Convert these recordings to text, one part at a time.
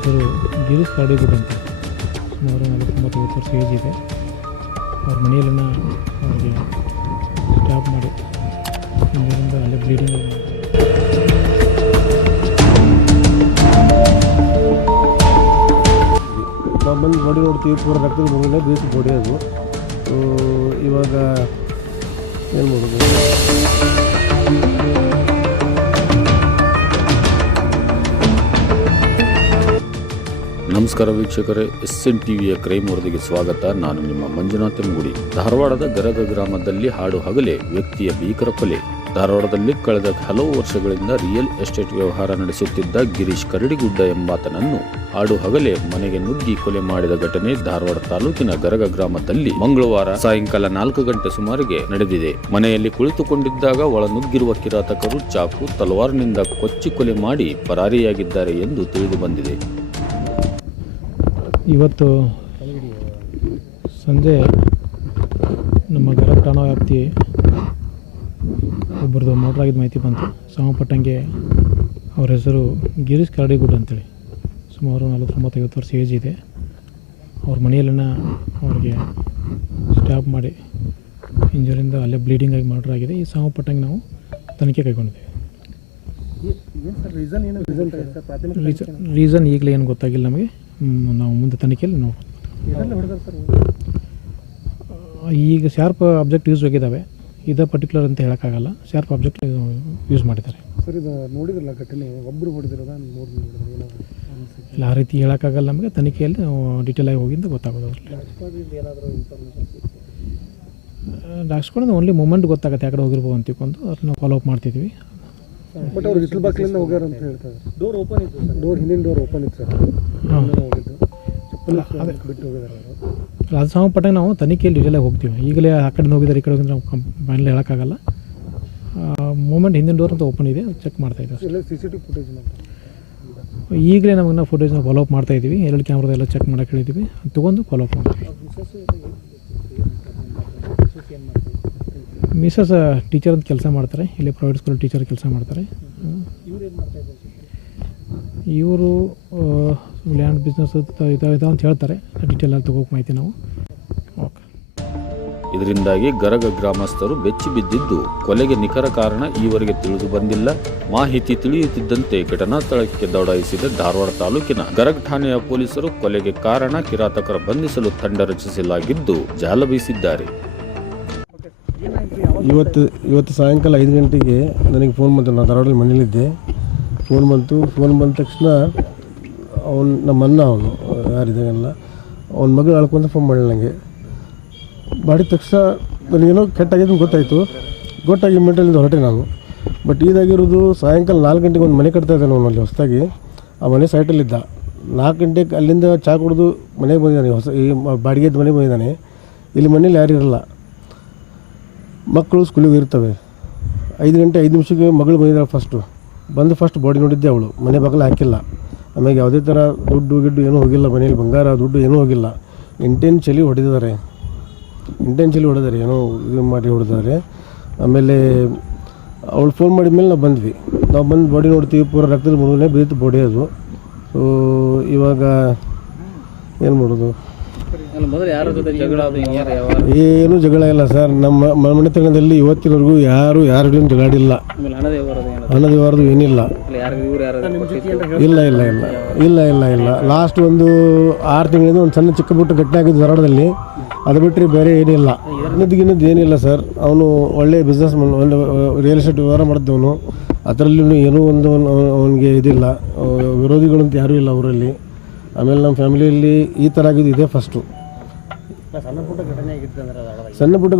ಹೆಸರು ಗಿರೀಶ್ ಕರಡಿಗುಡ್ ಅಂತ. ಸುಮಾರು 40-50 ವರ್ಷ ಏಜ್ ಇದೆ. ಅವ್ರ ಮನೆಯಲ್ಲಿನ ಅವ್ರಿಗೆ ಸ್ಟಾಪ್ ಮಾಡಿ ಇದರಿಂದ ಅಲ್ಲೇ ಬ್ಲೀಡಿಂಗ್ ನಾವು ಬಂದು ಬಾಡಿ ನೋಡ್ತೀವಿ, ಪೂರ ರಕ್ತದ ಮುಗಿಲೇ ಬೇಯಿಸಿ ಬಾಡಿ ಅದು. ಇವಾಗ ಏನು ಮಾಡೋದು? ನಮಸ್ಕಾರ ವೀಕ್ಷಕರೇ, SN TVಯ ಕ್ರೈಮ್ ವರದಿಗೆ ಸ್ವಾಗತ. ನಾನು ನಿಮ್ಮ ಮಂಜುನಾಥ ಮುಗುಡಿ. ಧಾರವಾಡದ ಗರಗ ಗ್ರಾಮದಲ್ಲಿ ಹಾಡು ಹಗಲೇ ವ್ಯಕ್ತಿಯ ಭೀಕರ ಕೊಲೆ. ಧಾರವಾಡದಲ್ಲಿ ಕಳೆದ ಹಲವು ವರ್ಷಗಳಿಂದ ರಿಯಲ್ ಎಸ್ಟೇಟ್ ವ್ಯವಹಾರ ನಡೆಸುತ್ತಿದ್ದ ಗಿರೀಶ್ ಕರಡಿಗುಡ್ಡ ಎಂಬಾತನನ್ನು ಹಾಡು ಹಗಲೇ ಮನೆಗೆ ನುಗ್ಗಿ ಕೊಲೆ ಮಾಡಿದ ಘಟನೆ ಧಾರವಾಡ ತಾಲೂಕಿನ ಗರಗ ಗ್ರಾಮದಲ್ಲಿ ಮಂಗಳವಾರ ಸಾಯಂಕಾಲ 4 ಗಂಟೆ ಸುಮಾರಿಗೆ ನಡೆದಿದೆ. ಮನೆಯಲ್ಲಿ ಕುಳಿತುಕೊಂಡಿದ್ದಾಗ ಒಳ ನುಗ್ಗಿರುವ ಕಿರಾತಕರು ಚಾಕು, ತಲವಾರ್ನಿಂದ ಕೊಚ್ಚಿ ಕೊಲೆ ಮಾಡಿ ಪರಾರಿಯಾಗಿದ್ದಾರೆ ಎಂದು ತಿಳಿದು ಬಂದಿದೆ. ಇವತ್ತು ಸಂಜೆ ನಮ್ಮ ಗರಗ ಠಾಣಾ ವ್ಯಾಪ್ತಿ ಒಬ್ಬರದು ಮರ್ಡರ್ ಆಗಿದ್ದ ಮಾಹಿತಿ ಬಂತು. ಸಂಬಂಧಪಟ್ಟಂಗೆ ಅವ್ರ ಹೆಸರು ಗಿರೀಶ್ ಕರಡಿಗುಡ್ ಅಂತೇಳಿ. ಸುಮಾರು 40-50 ವರ್ಷ ಏಜ್ ಇದೆ. ಅವ್ರ ಮನೆಯಲ್ಲಿನ ಅವ್ರಿಗೆ ಸ್ಟಾಪ್ ಮಾಡಿ ಇಂಜರಿಂದ ಅಲ್ಲೇ ಬ್ಲೀಡಿಂಗ್ ಆಗಿ ಮರ್ಡರ್ ಆಗಿದೆ. ಈ ಸಂಬಂಧಪಟ್ಟಂಗೆ ನಾವು ತನಿಖೆ ಕೈಗೊಂಡಿದ್ದೀವಿ. ರೀಸನ್ ಈಗಲೇ ಏನು ಗೊತ್ತಾಗಿಲ್ಲ ನಮಗೆ. ನಾವು ಮುಂದೆ ತನಿಖೆಯಲ್ಲಿ ಈಗ ಶಾರ್ಪ್ ಆಬ್ಜೆಕ್ಟ್ ಯೂಸ್ ಆಗಿದ್ದಾವೆ. ಇದು ಪರ್ಟಿಕ್ಯುಲರ್ ಅಂತ ಹೇಳೋಕ್ಕಾಗಲ್ಲ. ಶಾರ್ಪ್ ಆಬ್ಜೆಕ್ಟ್ ಯೂಸ್ ಮಾಡಿದ್ದಾರೆ. ಸರ್, ಇದು ನೋಡಿದ್ರಲ್ಲ ಘಟನೆ, ಒಬ್ಬರು ಹೊಡೆದಿರೋದ ಇಲ್ಲ, ಆ ರೀತಿ ಹೇಳೋಕ್ಕಾಗಲ್ಲ ನಮಗೆ. ತನಿಖೆಯಲ್ಲಿ ನಾವು ಡೀಟೇಲ್ ಆಗಿ ಹೋಗಿಂದ ಗೊತ್ತಾಗೋದು. ಡಾಕ್ಸ್ಕೊಂಡು ಓನ್ಲಿ ಮೂಮೆಂಟ್ ಗೊತ್ತಾಗುತ್ತೆ ಆ ಕಡೆ ಹೋಗಿರ್ಬೋದು ಅಂತ ತಿಳ್ಕೊಂಡು ಅವ್ರನ್ನ ನಾವು ಫಾಲೋ ಅಪ್ ಮಾಡ್ತಿದ್ವಿ. ಬಟ್ ಅವ್ರು ಹಿತ್ತಲ ಬಾಗಿಲಿಂದ ಹೋಗ್ಯಾರ ಅಂತ ಹೇಳ್ತಾರೆ. ಡೋರ್ ಓಪನ್ ಇತ್ತು ಸರ್, ಹಿಂದಿನ ಡೋರ್ ಓಪನ್ ಇತ್ತು ಸರ್. ಬಿಟ್ಟು ಹೋಗಿದ್ದಾರೆ. ಅದು ಸಂಬಂಧಪಟ್ಟಂಗೆ ನಾವು ತನಿಖೆಯಲ್ಲಿ ಡೀಟೇಲಾಗಿ ಹೋಗ್ತೀವಿ. ಈಗಲೇ ಆ ಕಡೆ ಹೋಗಿದ್ದಾರೆ, ಈ ಕಡೆ ಹೋಗಿದ್ರೆ ನಾವು ಮನೇಲಿ ಹೇಳೋಕ್ಕಾಗಲ್ಲ. ಮೂಮೆಂಟ್ ಹಿಂದಿನ ಡೋರ್ ಅಂತ ಓಪನ್ ಇದೆ, ಚೆಕ್ ಮಾಡ್ತಾಯಿದ್ದೀವಿ. CCTV ಫುಟೇಜ್ ಈಗಲೇ ನಮಗೆ ಫುಟೇಜ್ನ ಫಾಲೋ ಅಪ್ ಮಾಡ್ತಾಯಿದ್ದೀವಿ. 2 ಕ್ಯಾಮ್ರಾದೆಲ್ಲ ಚೆಕ್ ಮಾಡೋಕ್ಕೆ ಹೇಳಿದ್ದೀವಿ. ಅದು ತೊಗೊಂಡು ಫಾಲೋ ಅಪ್ ಮಾಡ್ತೀವಿ. ಮಿಸಸ್ ಟೀಚರ್ ಅಂತ ಕೆಲಸ ಮಾಡ್ತಾರೆ. ಇಲ್ಲಿ ಪ್ರೈವೇಟ್ ಸ್ಕೂಲ್ ಟೀಚರ್ ಕೆಲಸ ಮಾಡ್ತಾರೆ. ಇವರು ಲ್ಯಾಂಡ್ ಬಿಸ್ನೆಸ್ ಇದಾವೆ ಅಂತ ಹೇಳ್ತಾರೆ. ಡೀಟೇಲ್ ಆಗಿ ತಗೋಕೆ ಮಾಹಿತಿ ನಾವು. ಓಕೆ. ಇದರಿಂದಾಗಿ ಗರಗ ಗ್ರಾಮಸ್ಥರು ಬೆಚ್ಚಿ ಬಿದ್ದಿದ್ದು, ಕೊಲೆಗೆ ನಿಖರ ಕಾರಣ ಈವರೆಗೆ ತಿಳಿದು ಬಂದಿಲ್ಲ. ಮಾಹಿತಿ ತಿಳಿಯುತ್ತಿದ್ದಂತೆ ಘಟನಾ ಸ್ಥಳಕ್ಕೆ ದೌಡಾಯಿಸಿದ ಧಾರವಾಡ ತಾಲೂಕಿನ ಗರಗ ಠಾಣೆಯ ಪೊಲೀಸರು ಕೊಲೆಗೆ ಕಾರಣ ಕಿರಾತಕರ ಬಂಧಿಸಲು ತಂಡ ರಚಿಸಲಾಗಿದ್ದು ಜಾಲ ಬೀಸಿದ್ದಾರೆ. ಇವತ್ತು ಸಾಯಂಕಾಲ 5 ಗಂಟೆಗೆ ನನಗೆ ಫೋನ್ ಬಂತು. ನಾನು ಧಾರವಾಡಲ್ಲಿ ಮನೇಲಿದ್ದೆ. ಫೋನ್ ಬಂದ ತಕ್ಷಣ ನಮ್ಮ ಅಣ್ಣ, ಅವನು ಯಾರಿದ್ದಾಗಲ್ಲ, ಅವನ ಮಗಳು ಅಳ್ಕೊಂತ ಫೋನ್ ಮಾಡಿ ನನಗೆ ಮಾಡಿದ ತಕ್ಷಣ ನನಗೇನೋ ಕೆಟ್ಟಾಗಿದೆ ಗೊತ್ತಾಯಿತು. ಗೊತ್ತಾಗಿ ಮೆಂಟಲಿಂದ ಹೊರಟೆ ನಾನು. ಬಟ್ ಇದಾಗಿರೋದು ಸಾಯಂಕಾಲ 4 ಗಂಟೆಗೆ ಒಂದು ಮನೆ ಕಟ್ತಾ ಇದ್ದಾನೆ ಅವನಲ್ಲಿ ಹೊಸದಾಗಿ. ಆ ಮನೆ ಸೈಟಲ್ಲಿದ್ದ. 4 ಗಂಟೆಗೆ ಅಲ್ಲಿಂದ ಚಹಾ ಕುಡಿದು ಮನೆಗೆ ಬಂದಿದ್ದಾನೆ. ಈ ಬಾಡಿಗೆದ್ದು ಮನೆಗೆ ಬಂದಿದ್ದಾನೆ. ಇಲ್ಲಿ ಮನೇಲಿ ಯಾರು ಇರಲ್ಲ, ಮಕ್ಕಳು ಸ್ಕೂಲಿಗೆ ಇರ್ತವೆ. 5 ಗಂಟೆ 5 ನಿಮಿಷಕ್ಕೆ ಮಗಳು ಬಂದಿದ್ದಾಳೆ. ಫಸ್ಟ್ ಬಾಡಿ ನೋಡಿದ್ದೆ ಅವಳು. ಮನೆ ಬಾಗಿಲು ಹಾಕಿಲ್ಲ. ಆಮೇಲೆ ಯಾವುದೇ ಥರ ದುಡ್ಡು ಗಿಡ್ಡು ಏನೂ ಹೋಗಿಲ್ಲ. ಮನೇಲಿ ಬಂಗಾರ ದುಡ್ಡು ಏನೂ ಹೋಗಿಲ್ಲ. ಇಂಟೆನ್ಷಲಿ ಹೊಡೆದಿದ್ದಾರೆ. ಏನೋ ಇದು ಮಾಡಿ ಹೊಡೆದಿದ್ದಾರೆ. ಆಮೇಲೆ ಅವಳು ಫೋನ್ ಮಾಡಿದ ಮೇಲೆ ನಾವು ಬಂದು ಬಾಡಿ ನೋಡ್ತೀವಿ, ಪೂರ ರಕ್ತದ ಮುಗಿಲೇ ಬೇಯಿತು ಬಾಡಿ ಅದು. ಸೊ ಇವಾಗ ಏನು ಮಾಡೋದು? ಏನು ಜಗಳ ಇಲ್ಲ ಸರ್. ನಮ್ಮ ಮನೆತನದಲ್ಲಿ ಇವತ್ತಿನವರೆಗೂ ಯಾರ ಜಗಳಾಡಿಲ್ಲ. ಹಣದ ವ್ಯವಹಾರದು ಏನಿಲ್ಲ. ಇಲ್ಲ. ಲಾಸ್ಟ್ ಒಂದು 6 ತಿಂಗಳಿಂದ ಒಂದು ಸಣ್ಣ ಚಿಕ್ಕ ಪುಟ್ಟ ಘಟನೆ ಆಗಿದ್ದು ಧಾರವಾಡದಲ್ಲಿ. ಅದು ಬಿಟ್ಟರೆ ಬೇರೆ ಏನಿಲ್ಲ. ಇನ್ನದ್ದು ಏನಿಲ್ಲ ಸರ್. ಅವನು ಒಳ್ಳೆ ಬಿಸ್ನೆಸ್ ಮನ್, ಒಳ್ಳೆ ರಿಯಲ್ ಎಸ್ಟೇಟ್ ವ್ಯವಹಾರ ಮಾಡಿದ್ದವನು. ಅದರಲ್ಲಿ ಏನೂ ಒಂದು ಅವನಿಗೆ ಇದಿಲ್ಲ. ವಿರೋಧಿಗಳಂತ ಯಾರೂ ಇಲ್ಲ ಅವರಲ್ಲಿ. ಆಮೇಲೆ ನಮ್ಮ ಫ್ಯಾಮಿಲಿಯಲ್ಲಿ ಈ ಥರ ಆಗಿದ್ದು ಇದೆ ಫಸ್ಟು. ಸಣ್ಣ ಪುಟ್ಟ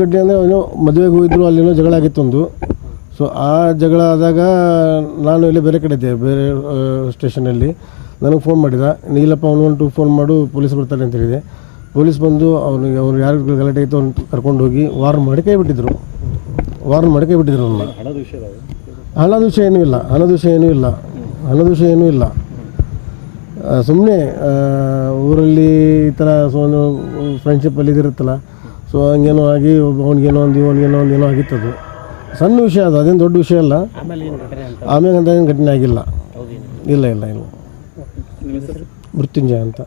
ಘಟನೆ ಅಂದರೆ ಏನೋ ಮದುವೆಗೆ ಹೋಗಿದ್ರು, ಅಲ್ಲೇನೋ ಜಗಳ ಆಗಿತ್ತು ಒಂದು. ಸೊ ಆ ಜಗಳ ಆದಾಗ ನಾನು ಇಲ್ಲಿ ಬೇರೆ ಕಡೆ ಇದ್ದೆ, ಬೇರೆ ಸ್ಟೇಷನಲ್ಲಿ. ನನಗೆ ಫೋನ್ ಮಾಡಿದ, ಇಲ್ಲಪ್ಪ ಅವನು ಫೋನ್ ಮಾಡು, ಪೊಲೀಸ್ ಬರ್ತಾರೆ ಅಂತ ಹೇಳಿದೆ. ಪೊಲೀಸ್ ಬಂದು ಅವ್ರು ಯಾರು ಗಲಾಟೆ ಇತ್ತು ಅವ್ನು ಕರ್ಕೊಂಡು ಹೋಗಿ ವಾರ್ನ್ ಮಾಡಿ ಕೈ ಬಿಟ್ಟಿದ್ರು. ಅವನ್ನ. ಹಣದ ವಿಷಯ ಏನೂ ಇಲ್ಲ. ಸುಮ್ಮನೆ ಊರಲ್ಲಿ ಈ ಥರ ಒಂದು ಫ್ರೆಂಡ್ಶಿಪ್ಪಲ್ಲಿ ಇದಿರುತ್ತಲ್ಲ. ಸೊ ಹಂಗೇನೋ ಆಗಿ ಅವ್ನಿಗೇನೋ ಒಂದು ಏನೋ ಆಗಿತ್ತದು. ಸಣ್ಣ ವಿಷಯ ಅದು, ಅದೇನು ದೊಡ್ಡ ವಿಷಯ ಅಲ್ಲ. ಆಮೇಲೆ ಅಂತ ಏನು ಘಟನೆ ಆಗಿಲ್ಲ. ಇಲ್ಲ. ನಿಮ್ಮ ಹೆಸರು? ಮೃತ್ಯುಂಜಯ ಅಂತ.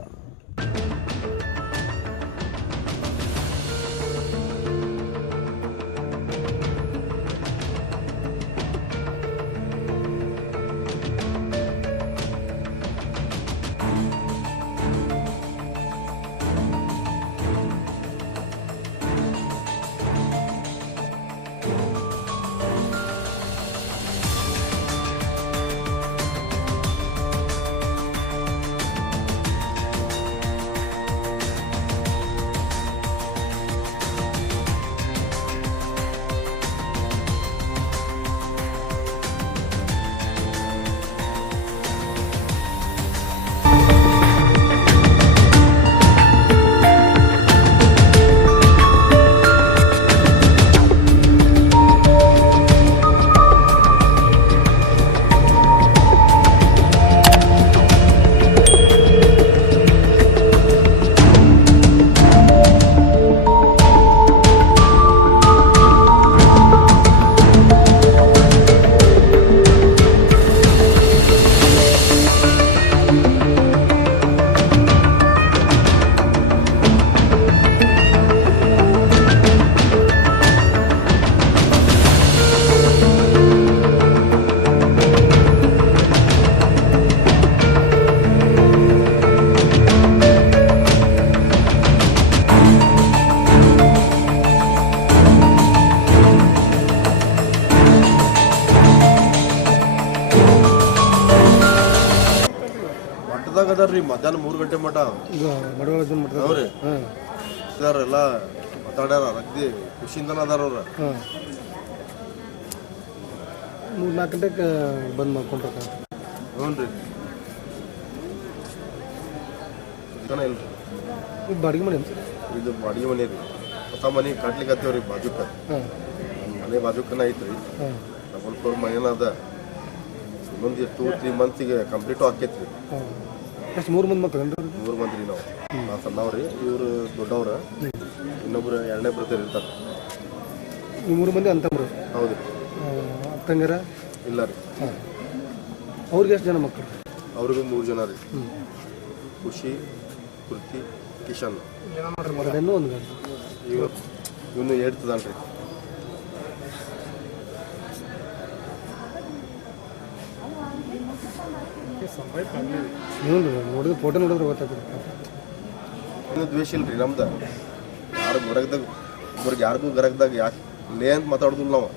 ಅದಾರ್ರಿ ಮಧ್ಯಾಹ್ನ 3 ಗಂಟೆ ಮಟ ಅವ್ರಿ ಸರ್ ಎಲ್ಲ ಮಾತಾಡ್ಯಾರ ಅಗದಿ ಖುಷಿಯಿಂದನ ಅದಾರ ಅವ್ರ. 3-4 ಗಂಟೆಗೆ ಬಂದ್ ಮಾಡ್ಕೊಂಡ್ರ. ಹ್ಞೂ ರೀ ಇಲ್ರಿ ಬಾಡಿಗೆ ಮನೆ ಇದು ಬಾಡಿಗೆ ಮನೆ ರೀ. ಹೊಸ ಮನೆ ಕಟ್ಲಿಕ್ಕೆ ಹತ್ತೇವ್ರಿ ಬಾಜುಕ. ಮನೆ ಬಾಜುಕನ ಐತ್ರಿ. ಡಬಲ್ ಫ್ಲೋರ್ ಮನೇನ ಅದ. ಇನ್ನೊಂದು 2-3 ಮಂತ್ಸಿಗೆ ಕಂಪ್ಲೀಟು ಆಕೈತ್ರಿ. ಎಷ್ಟು 3 ಮಂದಿ ಮಕ್ಕಳು? 3 ಮಂದಿ ರೀ ನಾವು. ನಾ ಸಣ್ಣವ್ರಿ, ಇವರು ದೊಡ್ಡವ್ರ, ಇನ್ನೊಬ್ರು 2ನೇ ಬ್ರದರ್ ಇರ್ತಾರೆ. ನೀವು 3 ಮಂದಿ ಅಂತಂದ್ರು? ಹೌದು. ತಂಗರ ಇಲ್ಲ ರೀ. ಅವ್ರಿಗೆ ಎಷ್ಟು ಜನ ಮಕ್ಕಳು? ಅವ್ರಿಗೂ 3 ಜನ ರೀ. ಖುಷಿ, ಕೃತಿ, ಕಿಶನ್. ಇನ್ನೂ ಒಂದು ಗಂಟೆ ಇವನು 8th ಅದಾನ್ರಿ. ನೋಡಿದ್ರೆ ಫೋಟೋ ನೋಡಿದ್ರೆ ಗೊತ್ತಾಗ್ತದೆ. ಇನ್ನೂ ದ್ವೇಷ ಇಲ್ರಿ ನಮ್ದು. ಯಾರು ಗರಗದಾಗ ಒಬ್ರಿಗೆ ಯಾರಿಗೂ ಗರಗದಾಗ ಯಾಕೆ ಲೇ ಅಂತ ಮಾತಾಡೋದಿಲ್ಲ ನಾವು.